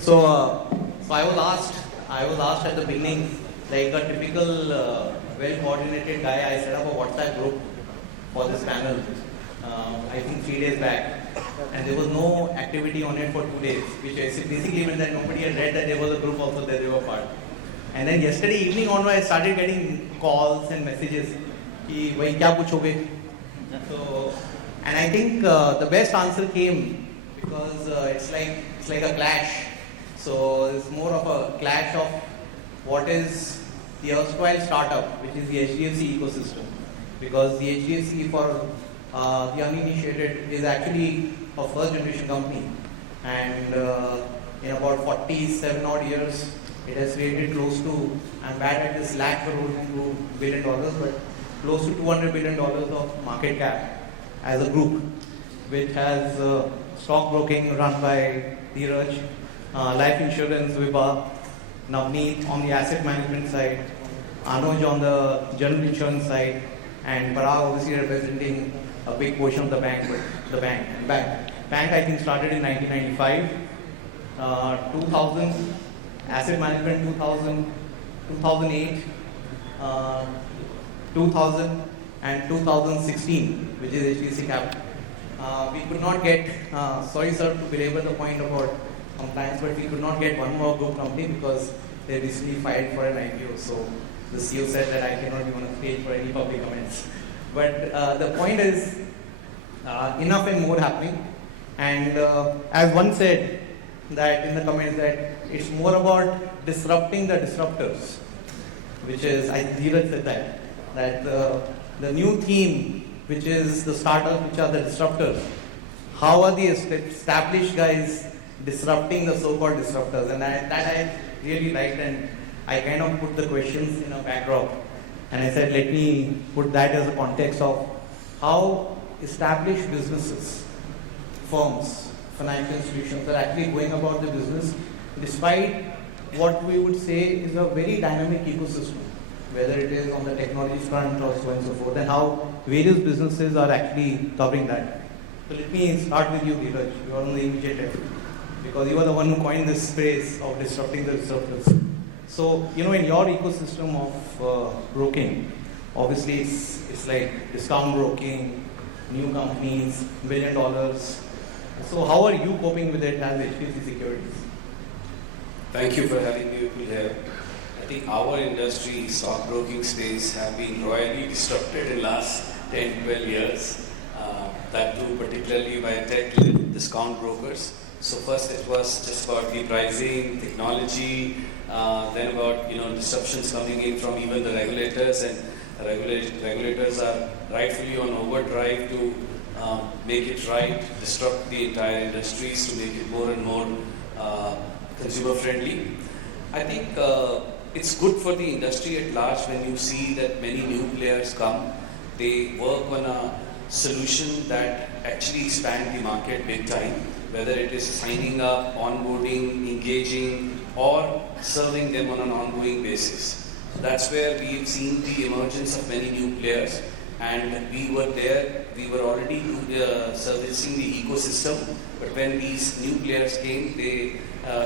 So I was asked at the beginning, like a typical well-coordinated guy, I set up a WhatsApp group for this panel, I think 3 days back. And there was no activity on it for 2 days, which basically meant that nobody had read that there was a group also that they were part. And then yesterday evening onward, I started getting calls and messages. Ki, "Bhai, kya puchoge?" So, and I think the best answer came because it's like a clash. So it's more of a clash of what is the erstwhile startup, which is the HDFC ecosystem. Because the HDFC for the uninitiated is actually a first generation company. And in about 47 odd years, it has created close to, I'm bad at this lakh crore to $1 billion, but close to $200 billion of market cap as a group, which has stockbroking run by Dheeraj, life insurance, Vibha, Navneet on the asset management side, Anuj on the general insurance side, and Parag obviously representing a big portion of the bank. But the bank I think started in 1995, 2000, asset management 2000, 2008, 2000 and 2016, which is HDFC Capital. We could not get, sorry sir to belabor the point about compliance, but we could not get one more group company because they recently filed for an IPO. So the CEO said that I cannot be on a stage for any public comments. But the point is, enough and more happening. And as one said that in the comments that it's more about disrupting the disruptors, which is, I Dheeraj said that the new theme, which is the startups, which are the disruptors, how are the established guys disrupting the so-called disruptors? And that I really liked, and I kind of put the questions in a backdrop. And I said, let me put that as a context of how established businesses, firms, financial institutions are actually going about the business despite what we would say is a very dynamic ecosystem, whether it is on the technology front or so on and so forth, and how various businesses are actually covering that. So let me start with you, Dheeraj. You are on the initiative because you are the one who coined this phrase of disrupting the disruptors. So, in your ecosystem of broking, obviously it's like discount broking, new companies, $1 billion. So how are you coping with it as HDFC Securities? Thank you for having me here. I think our industry, stockbroking space, have been royally disrupted in last 10, 12 years. That too particularly by tech-led discount brokers. So first it was just about the pricing, technology, then about disruptions coming in from even the regulators, and regulators are rightfully on overdrive to make it right, disrupt the entire industries to make it more and more consumer friendly. I think it's good for the industry at large when you see that many new players come. They work on a solution that actually expand the market big time, whether it is signing up, onboarding, engaging, or serving them on an ongoing basis. So that's where we've seen the emergence of many new players, and we were there, we were already servicing the ecosystem, but when these new players came, they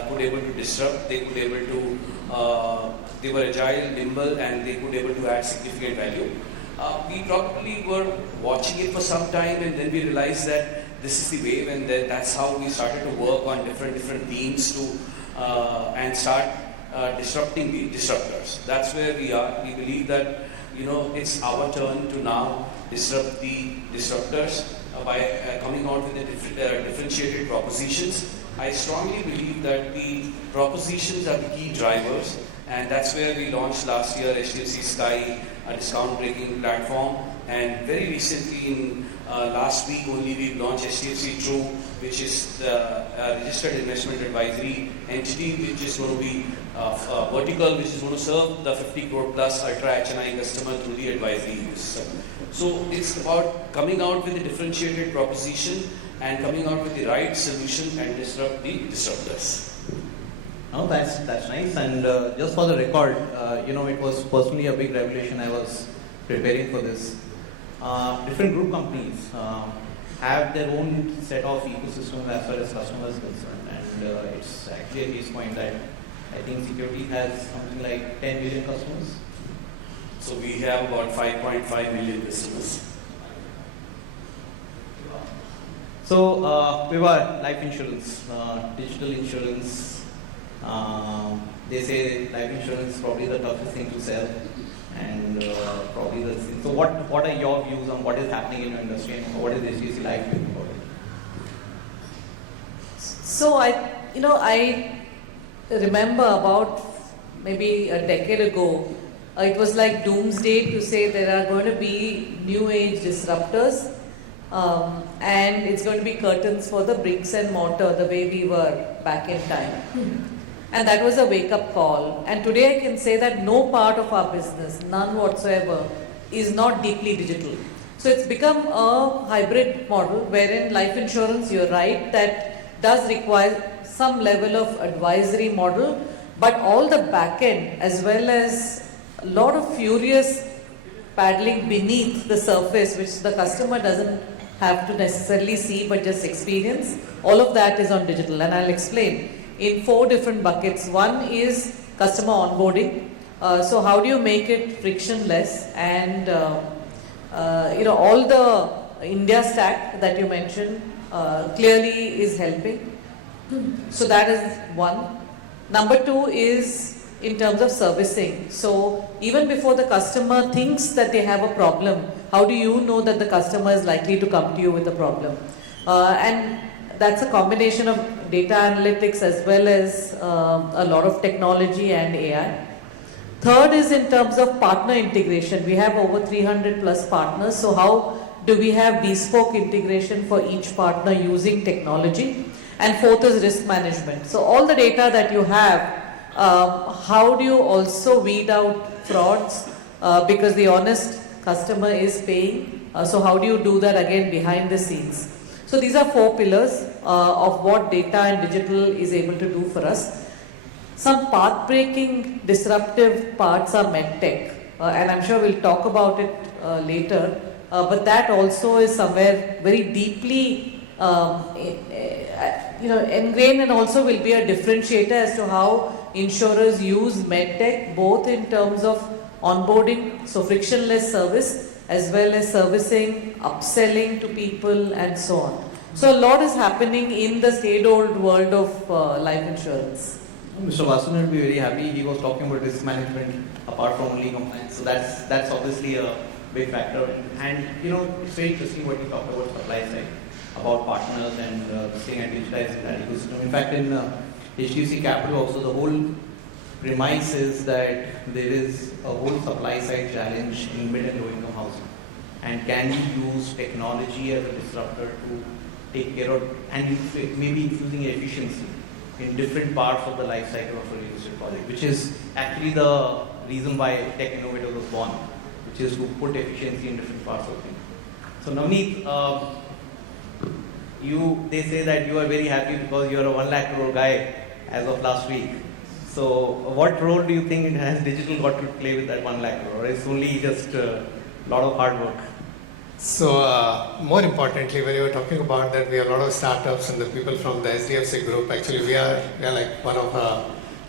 could able to disrupt, they could able to, they were agile, nimble, and they could able to add significant value. We probably were watching it for some time, and then we realized that this is the wave, and that's how we started to work on different themes to and start disrupting the disruptors. That's where we are. We believe that it's our turn to now disrupt the disruptors by coming out with the differentiated propositions. I strongly believe that the propositions are the key drivers, and that's where we launched last year HDFC Sky, a discount breaking platform, and very recently in last week only we launched HDFC True, which is the registered investment advisory entity, which is going to be vertical, which is going to serve the 50 crore plus ultra HNI customer through the advisory ecosystem. So it's about coming out with a differentiated proposition and coming out with the right solution and disrupt the disruptors. No, that's nice. And just for the record, it was personally a big revelation. I was preparing for this. Different group companies have their own set of ecosystems as far as customers concerned, and it's actually a case point that I think security has something like 10 million customers. So we have about 5.5 million customers. So Viva, life insurance, digital insurance. They say life insurance is probably the toughest thing to sell, and probably the thing. So what are your views on what is happening in your industry, and what is HDFC Life doing about it? So I remember about maybe a decade ago, it was like doomsday to say there are going to be new age disruptors, and it's going to be curtains for the bricks and mortar the way we were back in time. And that was a wake-up call. And today I can say that no part of our business, none whatsoever, is not deeply digital. So it's become a hybrid model wherein life insurance, you're right, that does require some level of advisory model, but all the back end as well as a lot of furious paddling beneath the surface, which the customer doesn't have to necessarily see but just experience, all of that is on digital, and I'll explain in 4 different buckets. One is customer onboarding. So how do you make it frictionless, and all the India stack that you mentioned clearly is helping. So that is one. Number 2 is in terms of servicing. So even before the customer thinks that they have a problem, how do you know that the customer is likely to come to you with a problem? And that's a combination of data analytics as well as a lot of technology and AI. Third is in terms of partner integration. We have over 300 plus partners. So how do we have bespoke integration for each partner using technology? And fourth is risk management. So all the data that you have, how do you also weed out frauds? Because the honest customer is paying. So how do you do that again behind the scenes? So these are 4 pillars of what data and digital is able to do for us. Some path-breaking disruptive parts are medtech, and I'm sure we'll talk about it later, but that also is somewhere very deeply ingrained, and also will be a differentiator as to how insurers use medtech, both in terms of onboarding, so frictionless service, as well as servicing, upselling to people, and so on. So a lot is happening in the state-old world of life insurance. Mr. Vasan would be very happy. He was talking about risk management apart from only compliance. So that's obviously a big factor. And it's very interesting what you talked about supply side, about partners and staying and digitizing that ecosystem. In fact, in HDFC Capital also, the whole premise is that there is a whole supply side challenge in mid and low income housing. And can we use technology as a disruptor to take care of, and maybe infusing efficiency in different parts of the life cycle of a real estate project, which is actually the reason why Tech Innovators was born, which is to put efficiency in different parts of things. So Navneet, they say that you are very happy because you are a 1 lakh crore guy as of last week. So what role do you think has digital got to play with that 1 lakh crore? Or it's only just a lot of hard work? So more importantly, when you were talking about that, we have a lot of startups and the people from the HDFC group. Actually, we are like one of a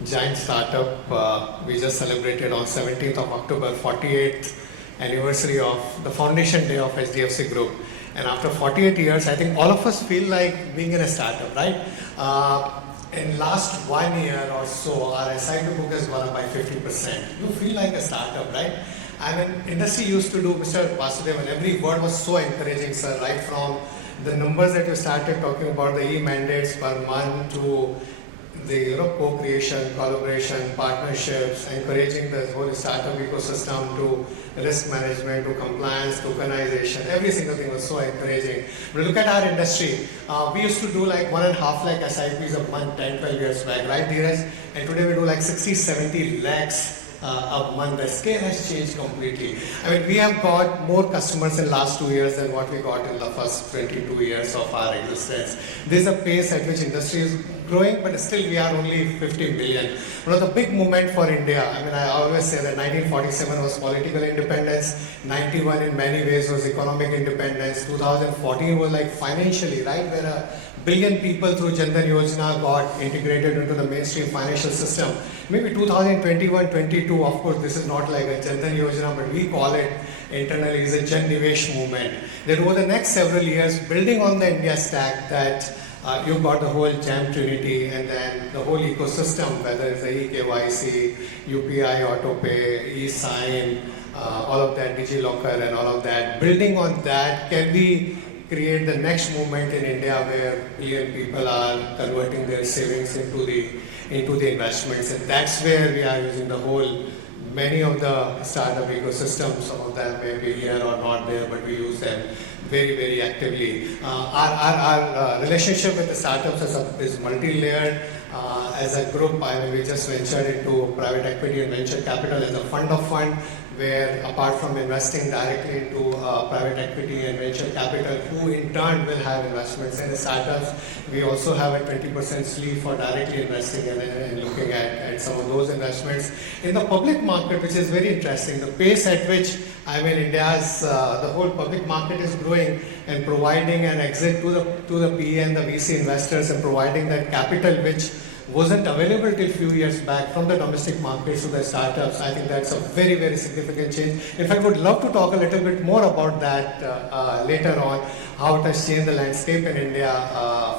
giant startup. We just celebrated on 17th of October, 48th anniversary of the foundation day of HDFC group. And after 48 years, I think all of us feel like being in a startup, right? In last 1 year or so, our SIP book has gone up by 50%. You feel like a startup, right? I mean, industry used to do, Mr. Vasudevan, every word was so encouraging, sir, right from the numbers that you started talking about, the e-mandates per month to the co-creation, collaboration, partnerships, encouraging the whole startup ecosystem to risk management, to compliance, tokenization, every single thing was so encouraging. But look at our industry. We used to do like 1.5 lakh SIPs a month 10, 12 years back, right, Dheeraj? And today we do like 60, 70 lakhs a month. The scale has changed completely. I mean, we have got more customers in the last 2 years than what we got in the first 22 years of our existence. This is a pace at which industry is growing, but still we are only 50 million. One of the big movement for India, I mean, I always say that 1947 was political independence, 91 in many ways was economic independence, 2014 was like financially, right, where a billion people through Jan Dhan Yojana got integrated into the mainstream financial system. Maybe 2021-22, of course, this is not like a Jan Dhan Yojana, but we call it internally is a Jan Nivesh movement. That over the next several years, building on the India stack, that you've got the whole Jam Trinity and then the whole ecosystem, whether it's the eKYC, UPI, AutoPay, eSign, all of that, DigiLocker and all of that. Building on that, can we create the next movement in India where billion people are converting their savings into the investments, and that's where we are using the whole, many of the startup ecosystems, some of them may be here or not there, but we use them very, very actively. Our relationship with the startups is multi-layered. As a group, we just ventured into private equity and venture capital as a fund of fund, where apart from investing directly into private equity and venture capital, who in turn will have investments in the startups, we also have a 20% sleeve for directly investing and looking at some of those investments. In the public market, which is very interesting, the pace at which India's the whole public market is growing and providing an exit to the PE and the VC investors and providing that capital which wasn't available till a few years back from the domestic markets to the startups. I think that's a very, very significant change. In fact, I would love to talk a little bit more about that later on, how it has changed the landscape in India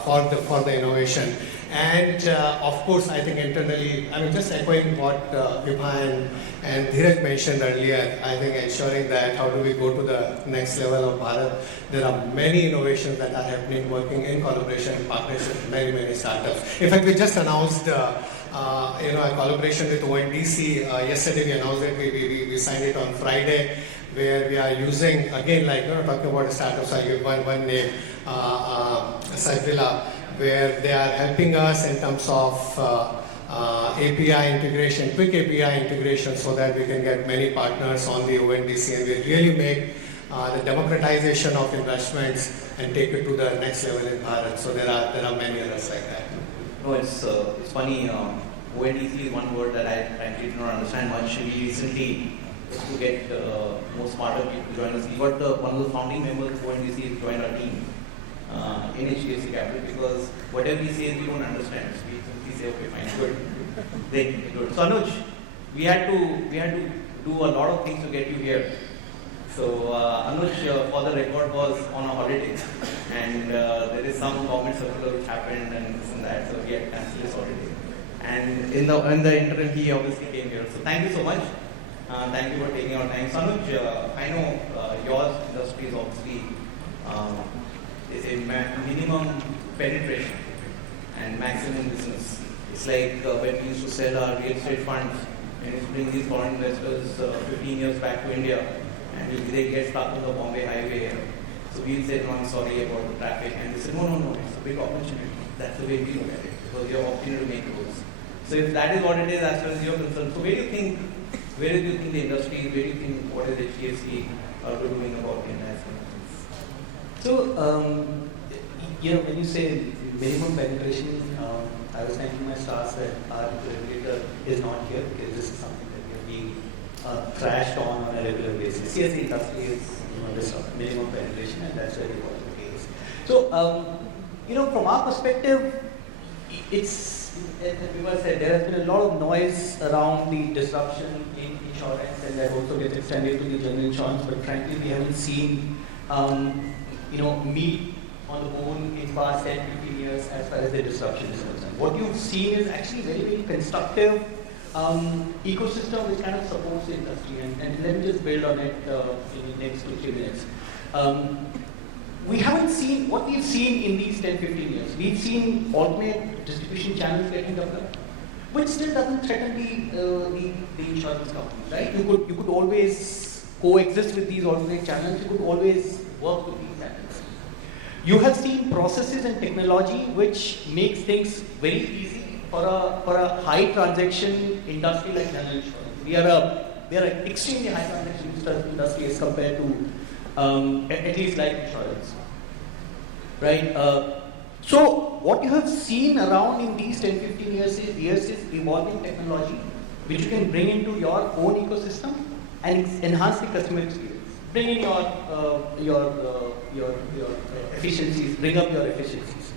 for the innovation. And of course, I think internally, just echoing what Vibha and Dheeraj mentioned earlier, I think ensuring that how do we go to the next level of Bharat. There are many innovations that are happening, working in collaboration and partnership with many, many startups. In fact, we just announced a collaboration with ONDC. Yesterday we announced that we signed it on Friday, where we are using, again, talking about startups, I'll give one name, Saifila, where they are helping us in terms of API integration, quick API integration, so that we can get many partners on the ONDC and we really make the democratization of investments and take it to the next level in Bharat. So there are many others like that. No, it's funny. ONDC is one word that I frankly do not understand much. We recently, to get more smarter people to join us, we got one of the founding members of ONDC to join our team in HDFC Capital, because whatever he says we don't understand. So we say, okay, fine, good. Then good. So Anuj, we had to do a lot of things to get you here. So Anuj, for the record, was on a holiday, and there is some government circular which happened and this and that, so we had to cancel his holiday. And in the interim, he obviously came here. So thank you so much. Thank you for taking our time. So Anuj, I know your industry is obviously they say minimum penetration and maximum business. It's like when we used to sell our real estate funds and used to bring these foreign investors 15 years back to India, and they get stuck on the Bombay highway. So we said, no, I'm sorry about the traffic. And they said, no, it's a big opportunity. That's the way we look at it, because you have opportunity to make rules. So if that is what it is as far as you're concerned, so where do you think the industry is, where do you think, what is HDFC doing about the entire thing? So, when you say minimum penetration, I was thanking my stars that our regulator is not here, because this is something that we are being thrashed on a regular basis. Yes, the industry is this minimum penetration, and that's very important case. So, from our perspective, it's, as Vibha said, there has been a lot of noise around the disruption in insurance, and that also gets extended to the general insurance, but frankly, we haven't seen meat on the bone in past 10, 15 years as far as the disruption is concerned. What you've seen is actually very, very constructive ecosystem which kind of supports the industry, and let me just build on it in the next 2-3 minutes. We haven't seen what we've seen in these 10-15 years. We've seen alternate distribution channels getting developed, which still doesn't threaten the insurance companies, right? You could always coexist with these alternate channels. You could always work with these channels. You have seen processes and technology which makes things very easy for a high transaction industry like general insurance. We are an extremely high transaction industry as compared to at least life insurance, right? So what you have seen around in these 10, 15 years is evolving technology, which you can bring into your own ecosystem and enhance the customer experience. Bring in your efficiencies, bring up your efficiencies.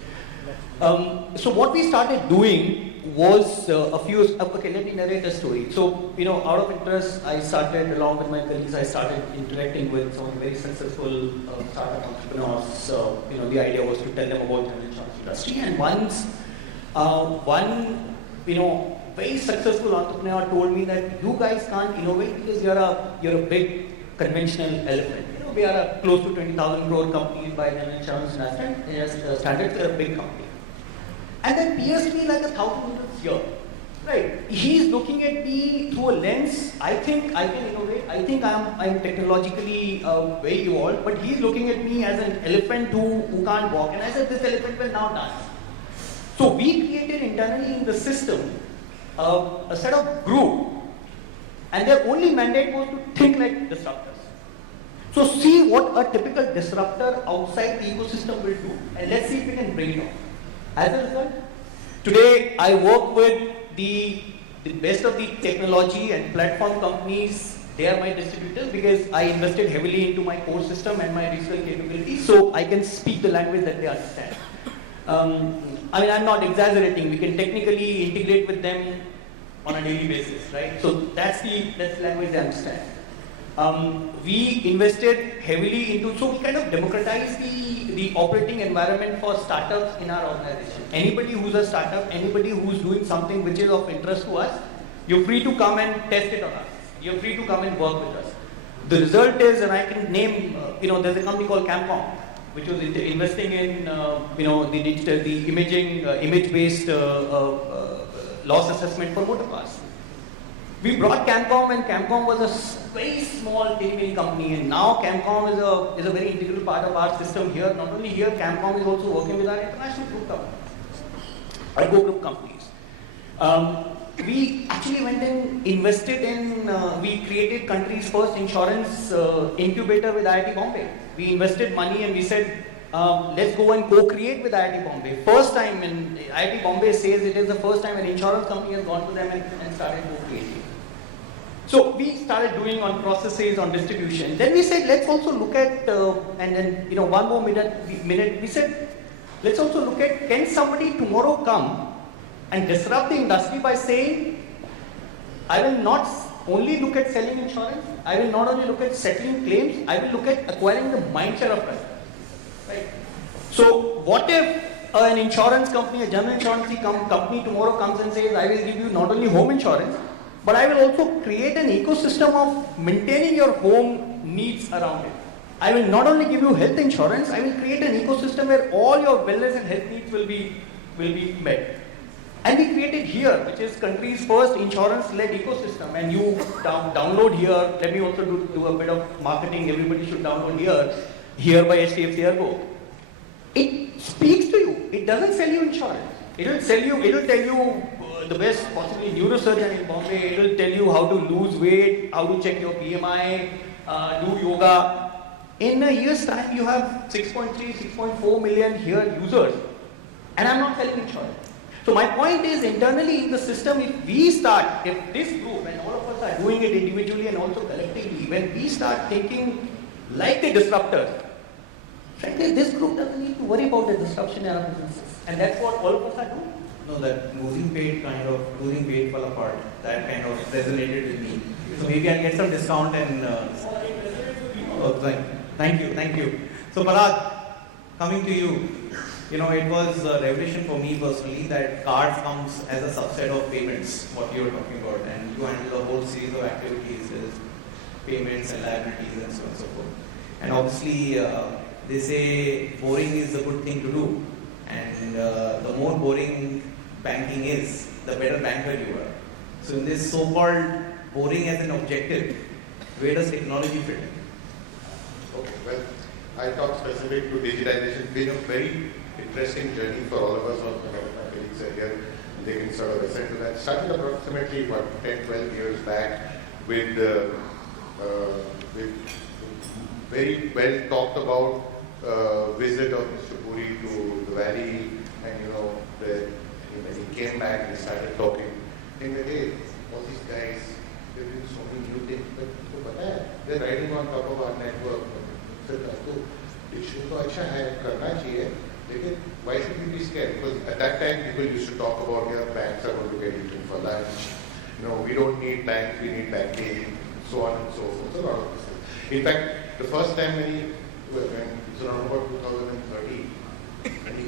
So what we started doing was okay, let me narrate a story. So, out of interest, I started, along with my colleagues, I started interacting with some very successful startup entrepreneurs. So, the idea was to tell them about the insurance industry. And once, one, very successful entrepreneur told me that you guys can't innovate because you're a big conventional elephant. We are close to 20,000 crore company by the insurance standards. We're a big company. And then pierced me like 1,000 needles here. Right? He's looking at me through a lens. I think I can innovate. I think I'm technologically very evolved. But he's looking at me as an elephant who can't walk. And I said, this elephant will now dance. So we created internally in the system a set of group. And their only mandate was to think like disruptors. So see what a typical disruptor outside the ecosystem will do. And let's see if we can bring it on. As a result, today I work with the best of the technology and platform companies. They are my distributors because I invested heavily into my core system and my digital capabilities, so I can speak the language that they understand. I'm not exaggerating. We can technically integrate with them on a daily basis, right? So that's the language they understand. We invested heavily into, so we kind of democratized the operating environment for startups in our organization. Anybody who's a startup, anybody who's doing something which is of interest to us, you're free to come and test it on us. You're free to come and work with us. The result is, and I can name, there's a company called Campcom, which was investing in, the digital, the image-based loss assessment for motor cars. We brought Campcom, and Campcom was a very small teeny company, and now Campcom is a very integral part of our system here. Not only here, Campcom is also working with our international group companies, our group companies. We actually went and invested in, we created country's first insurance incubator with IIT Bombay. We invested money and we said, let's go and co-create with IIT Bombay. First time, and IIT Bombay says it is the first time an insurance company has gone to them and started co-creating. So we started doing on processes, on distribution. Then we said, let's also look at, and then, one more minute, we said, let's also look at, can somebody tomorrow come and disrupt the industry by saying, I will not only look at selling insurance, I will not only look at settling claims, I will look at acquiring the mindshare of customers. Right? So what if an insurance company, a general insurance company tomorrow comes and says, I will give you not only home insurance, but I will also create an ecosystem of maintaining your home needs around it. I will not only give you health insurance, I will create an ecosystem where all your wellness and health needs will be met. And we created here, which is country's first insurance-led ecosystem. And you download here, let me also do a bit of marketing, everybody should download here by HDFC Ergo. It speaks to you, it doesn't sell you insurance. It will tell you the best possibly neurosurgeon in Bombay, it will tell you how to lose weight, how to check your BMI, do yoga. In a year's time, you have 6.3, 6.4 million here users. And I'm not selling insurance. So my point is, internally in the system, if this group, and all of us are doing it individually and also collectively, when we start thinking like the disruptors, frankly, this group doesn't need to worry about the disruption in our businesses. And that's what all of us are doing. No, that losing weight fell apart, that kind of resonated with me. So maybe I'll get some discount and... Thank you. So Parag, coming to you, it was a revelation for me personally that cards comes as a subset of payments, what you were talking about, and you handle a whole series of activities with payments and liabilities and so on and so forth. And obviously, they say boring is a good thing to do, and the more boring banking is, the better banker you are. So in this so-called boring as an objective, where does technology fit in? Okay, well, I talk specific to digitization. It's been a very interesting journey for all of us. My colleagues are here, and they can sort of listen to that. Started approximately 10, 12 years back with very well talked about visit of Mr. Puri to the valley, came back, we started talking, saying that, hey, all these guys, they're doing so many new things, but they're riding on top of our network. So, digital तो अच्छा है करना चाहिए, लेकिन why should we be scared? Because at that time people used to talk about your banks are going to get eaten for lunch. We don't need banks, we need banking, so on and so forth. So a lot of this. In fact, the first time when it's around about 2013, and he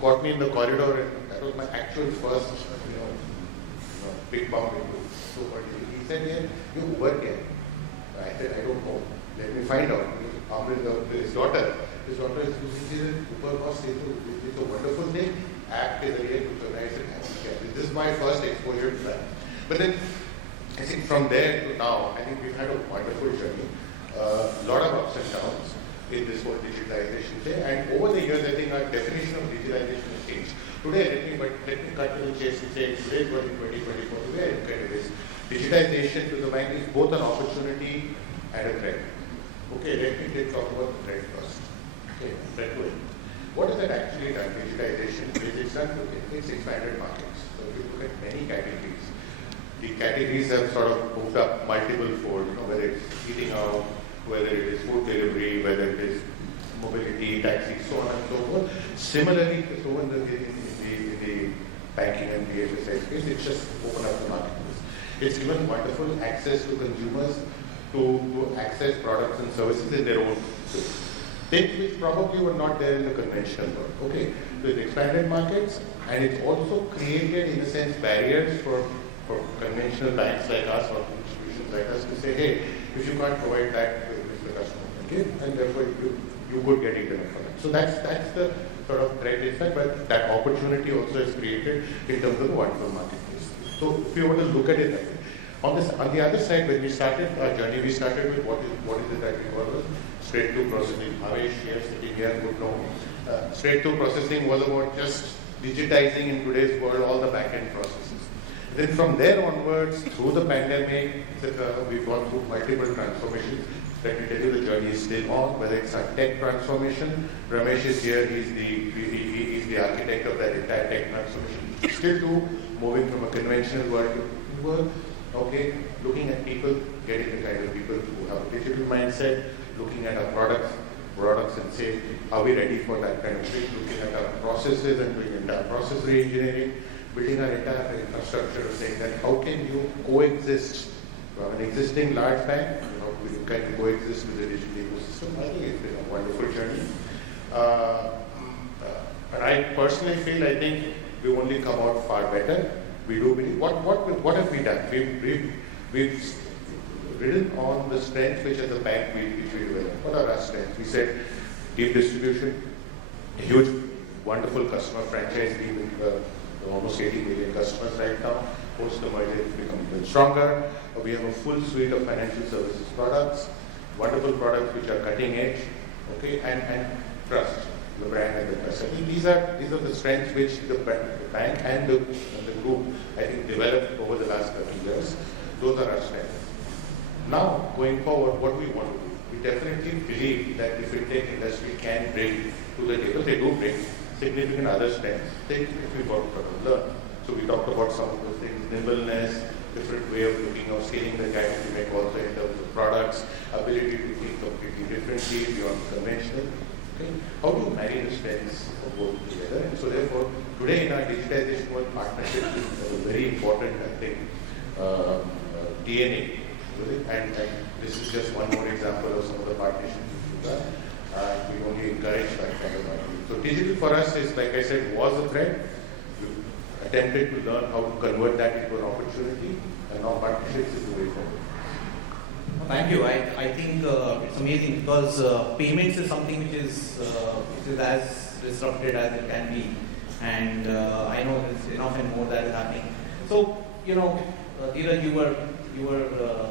caught me in the corridor, and that was my actual first, big bump into. So he said, "Yeah, you work here." I said, "I don't know. Let me find out." His daughter is using Uber cost. It's a wonderful thing. App is very good. I said, "This is my first exposure to that." But then, I think from there to now, I think we've had a wonderful journey. A lot of ups and downs in this whole digitalization thing. And over the years, I think our definition of digitalization has changed. Today, let me cut to the chase and say, today's world in 2024, today I look at it is digitization to the bank is both an opportunity and a threat. Okay, let me talk about the threat first. Okay, threat to it. What has that actually done? Digitization is done to it's expanded markets. So if you look at many categories, the categories have sort of moved up multiple fold, whether it's eating out, whether it is food delivery, whether it is mobility, taxi, so on and so forth. Similarly, so in the banking and the FSI space, it's just opened up the marketplace. It's given wonderful access to consumers to access products and services in their own way. Things which probably were not there in the conventional world. Okay, so it's expanded markets, and it's also created, in a sense, barriers for conventional banks like us or institutions like us to say, hey, if you can't provide that, which the customer can give, and therefore you could get eaten up for that. So that's the sort of threat inside, but that opportunity also is created in terms of a wonderful marketplace. So if you want to look at it that way. On the other side, when we started our journey, we started with what is it that we call straight-through processing. Havesh here, sitting here, would know. Straight-through processing was about just digitizing in today's world all the back-end processes. Then from there onwards, through the pandemic, we've gone through multiple transformations. Let me tell you, the journey is still on, whether it's our tech transformation. Ramesh is here, he's the architect of that entire tech transformation. Still moving from a conventional world to new world. Okay, looking at people, getting the kind of people who have a digital mindset, looking at our products and say, are we ready for that kind of thing? Looking at our processes and doing entire process re-engineering, building our entire infrastructure of saying that how can you coexist from an existing large bank, you can coexist with the digital ecosystem. I think it's been a wonderful journey. And I personally feel, I think we've only come out far better. We do believe, what have we done? We've ridden on the strengths which as a bank which we developed. What are our strengths? We said deep distribution, a huge, wonderful customer franchise, with almost 80 million customers right now. Post the merger, it's become even stronger. We have a full suite of financial services products, wonderful products which are cutting edge, okay, and trust, the brand and the trust. I think these are the strengths which the bank and the group, I think, developed over the last couple of years. Those are our strengths. Now, going forward, what do we want to do? We definitely believe that the FinTech industry can bring to the table, they do bring significant other strengths, things which we've got to learn. So we talked about some of those things, nimbleness, different way of looking of scaling the category, make also in terms of products, ability to think completely differently beyond conventional. Okay? How do you marry the strengths of both together? And so therefore, today in our digitization world, partnership is a very important, I think, DNA. And this is just one more example of some of the partnerships we've done. We only encourage that kind of partnership. So digital for us is, like I said, was a threat. We attempted to learn how to convert that into an opportunity, and now partnerships is the way forward. Thank you. I think it's amazing because payments is something which is as disrupted as it can be, and I know there's enough and more that is happening. So Dheeraj, you were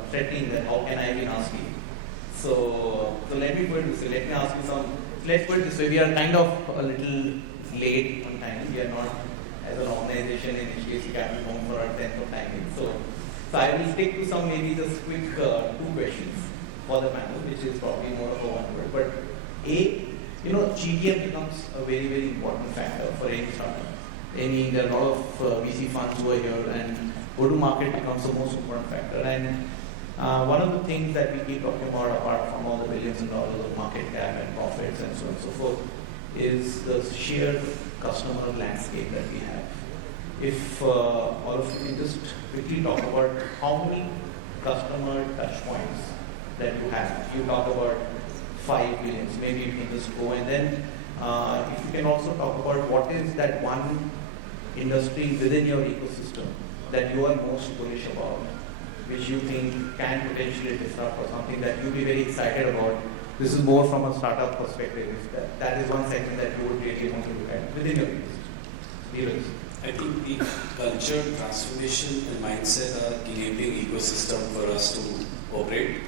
threatening that how can I be nasty? So let me put it this way. Let me ask you some. Let's put it this way. We are kind of a little late on time. We are not, as an organization in HDFC Capital, home for our 10th of timing. So I will stick to some maybe just quick 2 questions for the panel, which is probably more of a one word. But GTM becomes a very, very important factor for any startup. there are a lot of VC funds who are here, and go-to-market becomes the most important factor. And one of the things that we keep talking about, apart from all the billions of dollars of market cap and profits and so on and so forth, is the sheer customer landscape that we have. If all of you can just quickly talk about how many customer touch points that you have. You talk about 5 billions, maybe you can just go, and then if you can also talk about what is that one industry within your ecosystem that you are most bullish about, which you think can potentially disrupt, or something that you'd be very excited about. This is more from a startup perspective. If that is one segment that you would really want to look at within your ecosystem. I think the culture, transformation and mindset are enabling ecosystem for us to operate.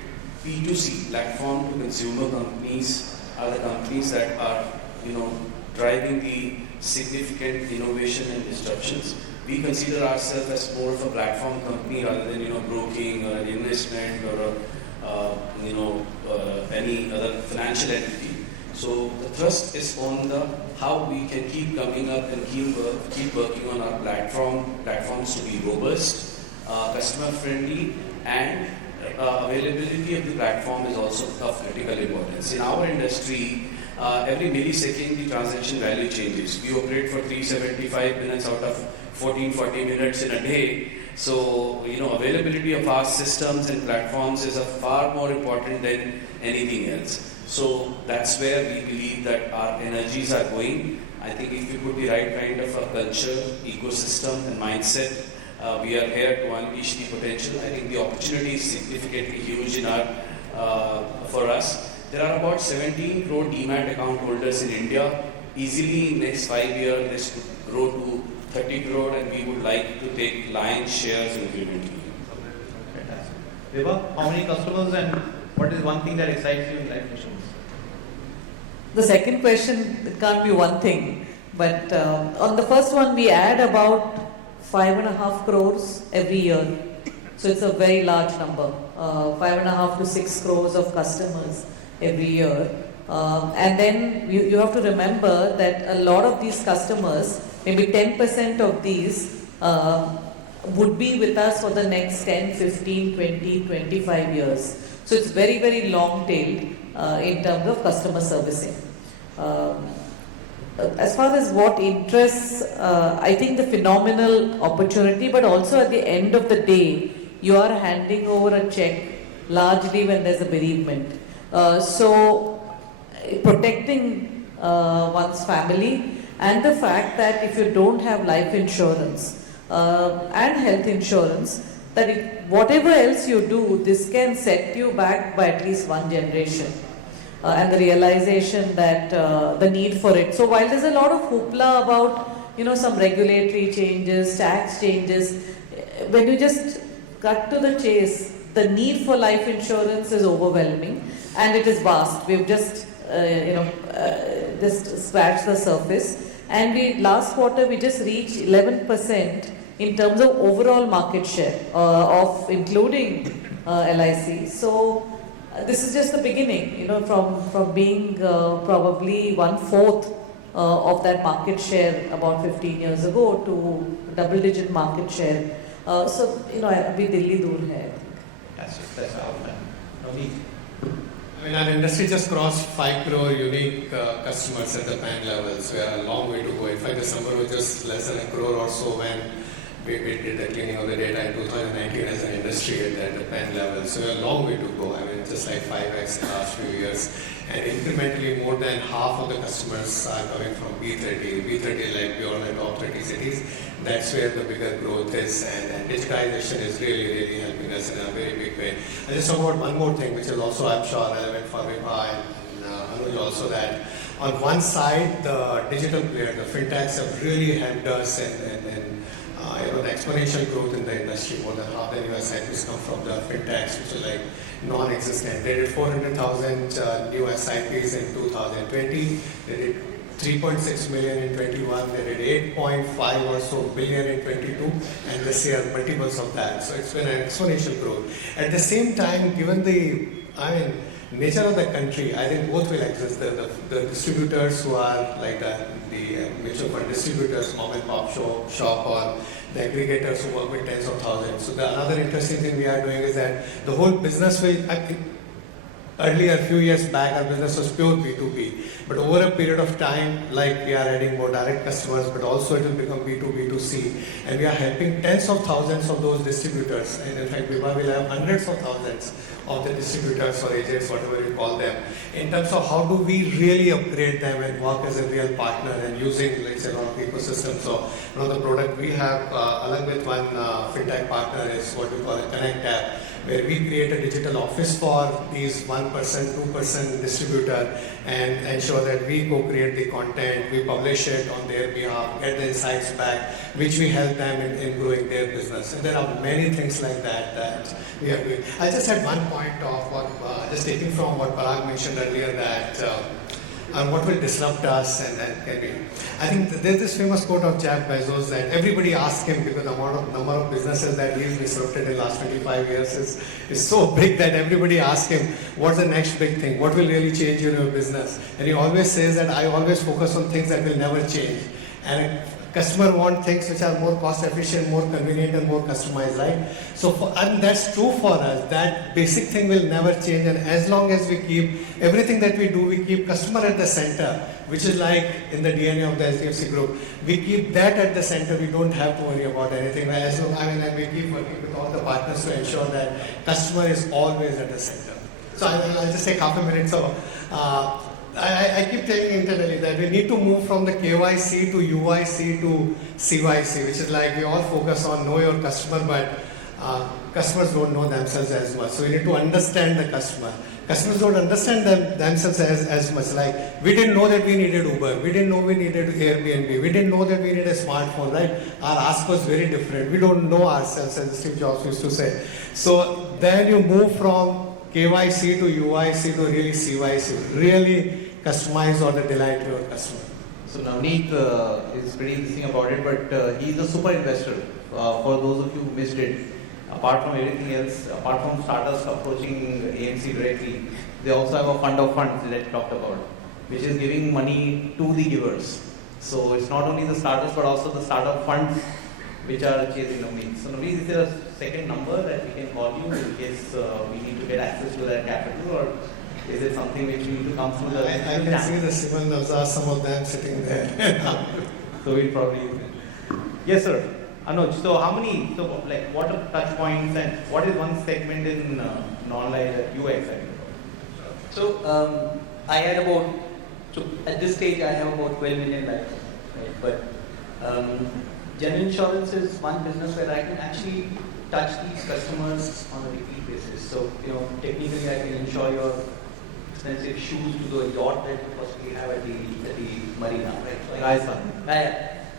P2C, platform to consumer companies, are the companies that are, driving the significant innovation and disruptions. We consider ourselves as more of a platform company rather than, broking or an investment or any other financial entity. So the thrust is on how we can keep coming up and keep working on our platforms to be robust, customer friendly, and availability of the platform is also of critical importance. In our industry, every millisecond the transaction value changes. We operate for 375 minutes out of 1440 minutes in a day. So, availability of our systems and platforms is far more important than anything else. So that's where we believe that our energies are going. I think if we put the right kind of a culture, ecosystem and mindset, we are here to unleash the potential. I think the opportunity is significantly huge for us. There are about 17 crore Demat account holders in India. Easily in next 5 years, this could grow to 30 crore, and we would like to take lion's shares incrementally. Fantastic. Viva, how many customers, and what is one thing that excites you in life insurance? The second question, it can't be one thing, but on the first one, we add about 5.5 crores every year. So it's a very large number, 5.5 to 6 crores of customers every year. And then you have to remember that a lot of these customers, maybe 10% of these would be with us for the next 10, 15, 20, 25 years. So it's very, very long tail in terms of customer servicing. As far as what interests, I think the phenomenal opportunity, but also at the end of the day, you are handing over a check largely when there's a bereavement. So protecting one's family, and the fact that if you don't have life insurance and health insurance, that whatever else you do, this can set you back by at least one generation. And the realization that the need for it. So while there's a lot of hoopla about, some regulatory changes, tax changes, when you just cut to the chase, the need for life insurance is overwhelming, and it is vast. We've just, just scratched the surface. And last quarter we just reached 11% in terms of overall market share of including LIC. So this is just the beginning, from being probably 1/4 of that market share about 15 years ago to double-digit market share. So, abhi Delhi dur hai. That's our plan. Navneet. Our industry just crossed 5 crore unique customers at the PAN level, so we have a long way to go. In fact, the number was just less than 1 crore or so when we did the cleaning of the data in 2019 as an industry at the PAN level. So we have a long way to go. Just like 5x in the last few years. And incrementally, more than half of the customers are coming from B30. B30, like we all know, top 30 cities. That's where the bigger growth is, and digitization is really, really helping us in a very big way. I just talk about one more thing, which is also, I'm sure, relevant for Vipa and Anuj also, that on one side, the digital player, the FinTechs have really helped us in the exponential growth in the industry. More than half the new SIPs come from the FinTechs, which are like non-existent. They did 400,000 new SIPs in 2020. They did 3.6 million in 21. They did 8.5 or so billion in 22, and this year multiples of that. So it's been an exponential growth. At the same time, given the nature of the country, I think both will exist. The distributors who are like the mutual fund distributors, mom and pop shop, or the aggregators who work with tens of thousands. So another interesting thing we are doing is that the whole business will, earlier, a few years back, our business was pure B2B. But over a period of time, like we are adding more direct customers, but also it will become B2B2C. And we are helping tens of thousands of those distributors. And in fact, we will have hundreds of thousands of the distributors or agents, whatever you call them, in terms of how do we really upgrade them and work as a real partner and using, let's say, a lot of ecosystems. So one of the product we have, along with one FinTech partner, is what we call a Connect app, where we create a digital office for these 1%, 2% distributor and ensure that we co-create the content, we publish it on their behalf, get the insights back, which we help them in growing their business. And there are many things like that we are doing. I just had one point of what, just taking from what Parag mentioned earlier, that what will disrupt us and can be. I think there's this famous quote of Jeff Bezos that everybody asks him, because the number of businesses that he's disrupted in the last 25 years is so big that everybody asks him, what's the next big thing? What will really change in your business? And he always says that I always focus on things that will never change. And customer want things which are more cost efficient, more convenient, and more customized, right? So, and that's true for us. That basic thing will never change, and as long as we keep everything that we do, we keep customer at the center, which is like in the DNA of the HDFC Group. We keep that at the center. We don't have to worry about anything. And we keep working with all the partners to ensure that customer is always at the center. So I'll just take half a minute. So. I keep telling internally that we need to move from the KYC to UIC to CYC, which is like we all focus on know your customer, but customers don't know themselves as much. So we need to understand the customer. Customers don't understand themselves as much. Like we didn't know that we needed Uber. We didn't know we needed Airbnb. We didn't know that we needed a smartphone, right? Our ask was very different. We don't know ourselves, as Steve Jobs used to say. So then you move from KYC to UIC to really CYC, really customize or the delight your customer. So Navneet is pretty interesting about it, but he's a super investor. For those of you who missed it, apart from everything else, apart from startups approaching AMC directly, they also have a fund of funds that I talked about, which is giving money to the givers. So it's not only the startups, but also the startup funds which are chasing Navneet. So Navneet, is there a second number that we can call you in case we need to get access to that capital, or is it something which we need to come through the... I can see the Simal Navzar, some of them sitting there. So we'll probably use it. Yes, sir. Anuj, so how many, so like what are touch points and what is one segment in non-life that you are excited about? So I had about, so at this stage I have about 12 million life, right? But general insurance is one business where I can actually touch these customers on a repeat basis. So, technically I can insure your expensive shoes to the yacht that you possibly have at the marina, right? So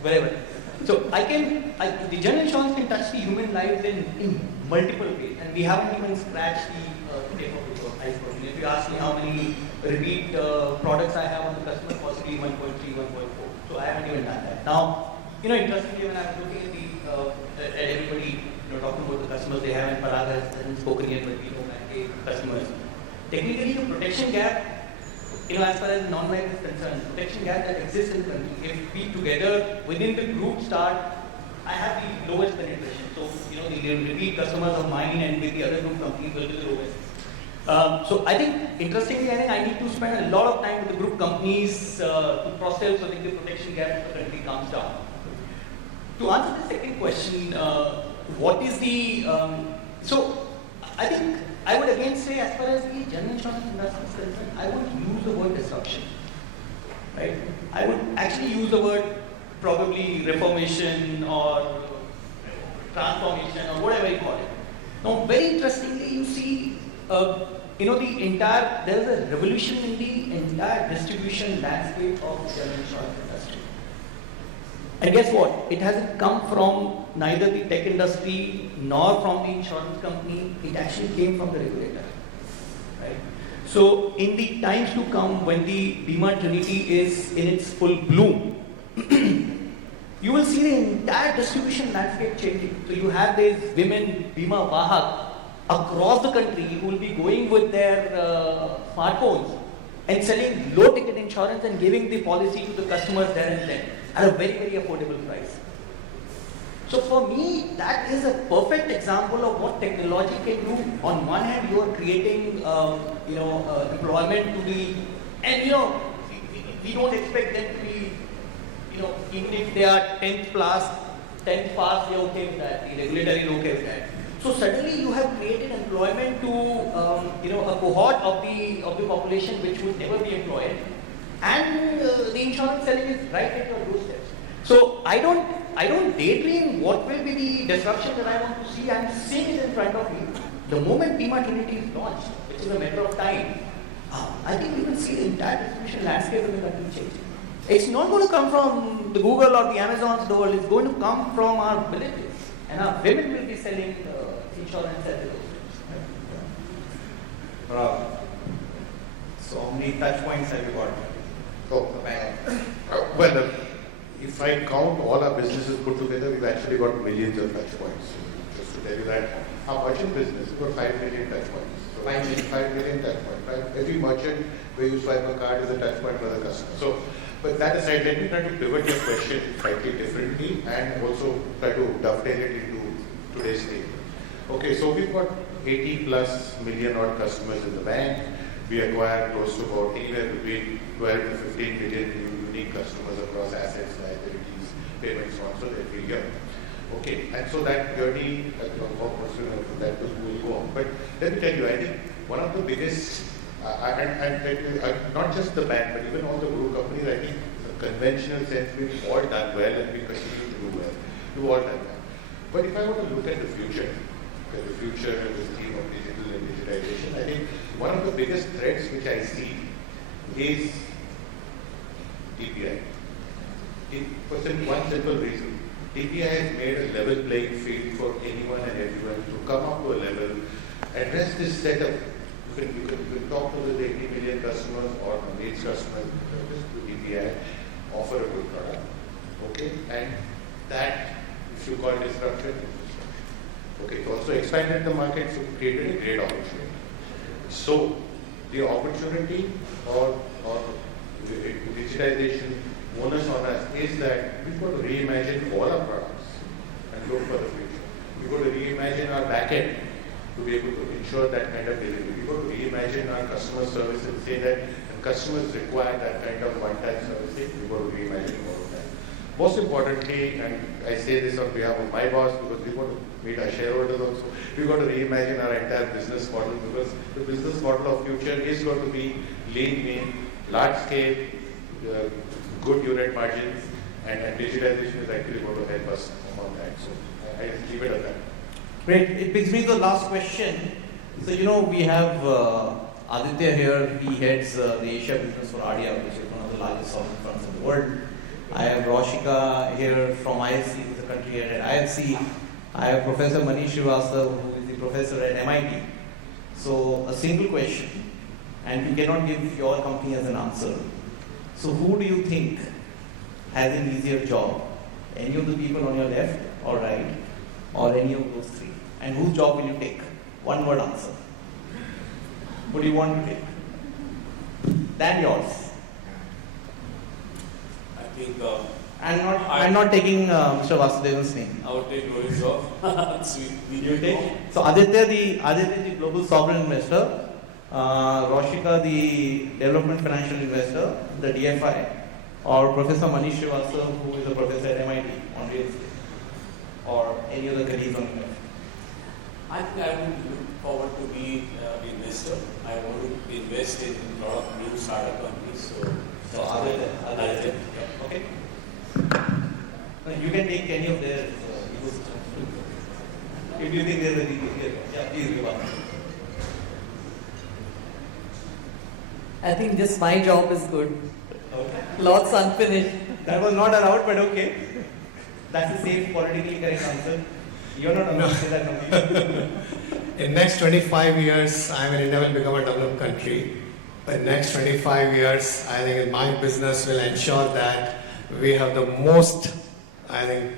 wherever. So the general insurance can touch the human lives in multiple ways, and we haven't even scratched the tip of the iceberg. If you ask me how many repeat products I have on the customer, possibly 1.3, 1.4. So I haven't even done that. Now, interestingly, when I was looking at everybody, talking about the customers they have, and Parag hasn't spoken yet, but we know that customers. Technically, the protection gap, as far as non-life is concerned, protection gap that exists in the country, if we together within the group start, I have the lowest penetration. So, the repeat customers of mine and with the other group companies will be the lowest. So I think, interestingly, I need to spend a lot of time with the group companies to cross-sell so that the protection gap in the country comes down. To answer the second question, what is the, so I think I would again say, as far as the general insurance industry is concerned, I wouldn't use the word disruption, right? I would actually use the word probably reformation or transformation or whatever you call it. Now, very interestingly, you see, there is a revolution in the entire distribution landscape of the general insurance industry. And guess what? It hasn't come from neither the tech industry nor from the insurance company. It actually came from the regulator, right? So in the times to come, when the Bima Trinity is in its full bloom, you will see the entire distribution landscape changing. So you have these women Bima Vahak across the country who will be going with their smartphones and selling low ticket insurance and giving the policy to the customers there and then at a very, very affordable price. So for me, that is a perfect example of what technology can do. On one hand, you are creating, employment to the, and we don't expect them to be, even if they are 10th pass, they're okay with that. The regulator is okay with that. So suddenly you have created employment to, a cohort of the population which would never be employed, and the insurance selling is right at your doorstep. So I don't daydream what will be the disruption that I want to see. I'm seeing it in front of me. The moment Bima Trinity is launched, which is a matter of time, I think we will see the entire distribution landscape of the country change. It's not going to come from the Google or the Amazons of the world. It's going to come from our villages, and our women will be selling insurance at the doorsteps. So how many touch points have you got? Oh, well, if I count all our businesses put together, we've actually got millions of touch points. Just to tell you that, our merchant business, we've got 5 million touch points. So 5 million touch points. Every merchant where you swipe a card is a touch point for the customer. So, but that aside, let me try to pivot your question slightly differently and also try to dovetail it into today's theme. Okay, so we've got 80 plus million odd customers in the bank. We acquire close to about anywhere between 12 to 15 million unique customers across assets, liabilities, payments, so on, so every year. Okay, and so that journey, that will go on. But let me tell you, I think one of the biggest, not just the bank, but even all the group companies, I think the conventional sense, we've all done well and we continue to do well. We've all done well. But if I were to look at the future and this theme of digital and digitization, I think one of the biggest threats which I see is DPI. For one simple reason. DPI has made a level playing field for anyone and everyone to come up to a level, address this setup. You can talk to the 80 million customers or the base customers to DPI, offer a good product. Okay, and that, if you call disruption, okay, it also expanded the market, so created a great opportunity. So the opportunity or the digitization bonus on us is that we've got to reimagine all our products and look for the future. We've got to reimagine our backend to be able to ensure that kind of delivery. We've got to reimagine our customer service and say that when customers require that kind of one-time servicing, we've got to reimagine all of that. Most importantly, and I say this on behalf of my boss because we want to meet our shareholders also, we've got to reimagine our entire business model because the business model of future is going to be lean, mean, large scale, good unit margins, and digitization is actually going to help us on that. So I just leave it at that. Great. It brings me to the last question. So, we have Aditya here. He heads the Asia business for ADIA, which is one of the largest sovereign funds in the world. I have Roshika here from IFC, who is a country head at IFC. I have Professor Manish Srivastava, who is the professor at MIT. So, a single question, and you cannot give your company as an answer. So, who do you think has an easier job? Any of the people on your left or right, or any of those three? And whose job will you take? One word answer. What do you want to take? Than yours. I think I'm not taking Mr. Vasudevan's name. I would take Rohit's job. Sweet. You take? So Aditya the global sovereign investor, Roshika the development financial investor, the DFI, or Professor Manish Srivastava, who is a professor at MIT on real estate, or any other colleagues on the left. I think I would look forward to be an investor. I want to invest in a lot of new startup companies. So Aditya. Okay. You can take any of their ecosystem. If you think there's a easier, yeah, please give up. I think just my job is good. Okay. Lots unfinished. That was not allowed, but okay. That's a safe, politically correct answer. You're not allowed to say that. In next 25 years, I mean, India will become a developed country. In next 25 years, I think my business will ensure that we have the most, I think,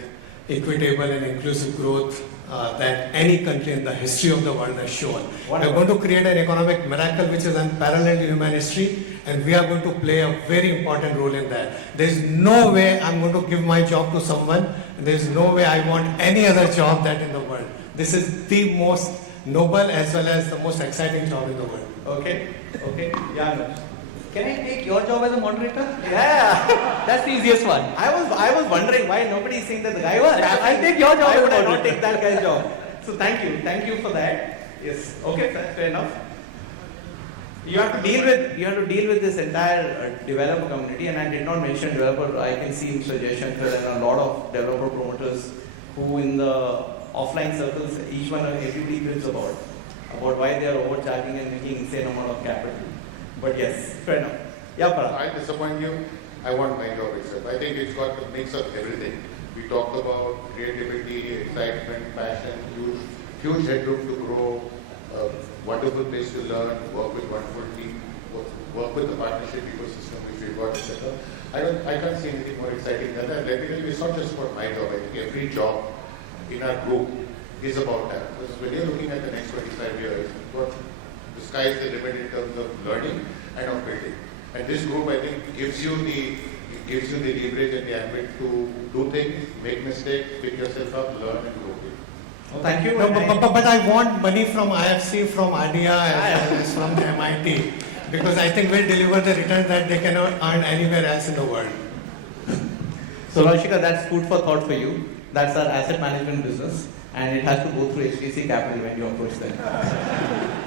equitable and inclusive growth that any country in the history of the world has shown. We are Wonderful. going to create an economic miracle which is unparalleled in human history, and we are going to play a very important role in that. There is no way I'm going to give my job to someone. There is no way I want any other job that in the world. This is the most noble as well as the most exciting job in the world. Okay, okay. Yeah, Nosh. Can I take your job as a moderator? Yeah, that's the easiest one. I was wondering why nobody is saying that the guy was. I'll take your job Why as would a I not moderator? take that guy's job? So thank you for that. Yes. Okay, fair enough. You have to deal with this entire developer community, and I did not mention developer. I can see Mr. Jaishankar there are a lot of developer promoters who in the offline circles, everybody gives about why they are overcharging and making insane amount of capital. But yes, fair enough. Yeah, Parag. I disappoint you. I want my job itself. I think it's got the mix of everything. We talked about creativity, excitement, passion, huge headroom to grow, wonderful place to learn, work with wonderful team, work with the partnership ecosystem which we've got, etc. I can't see anything more exciting than that. Let me tell you, it's not just about my job. I think every job in our group is about that. Because when you're looking at the next 25 years, the sky is the limit in terms of learning and of building. And this group, I think, gives you the leverage and the ambit to do things, make mistakes, pick yourself up, learn and grow. Oh, thank you. No, but I want money from IFC, from ADIA, as well as from the MIT, because I think we'll deliver the return that they cannot earn anywhere else in the world. So Rashika, that's food for thought for you. That's our asset management business, and it has to go through HDFC Capital when you approach them.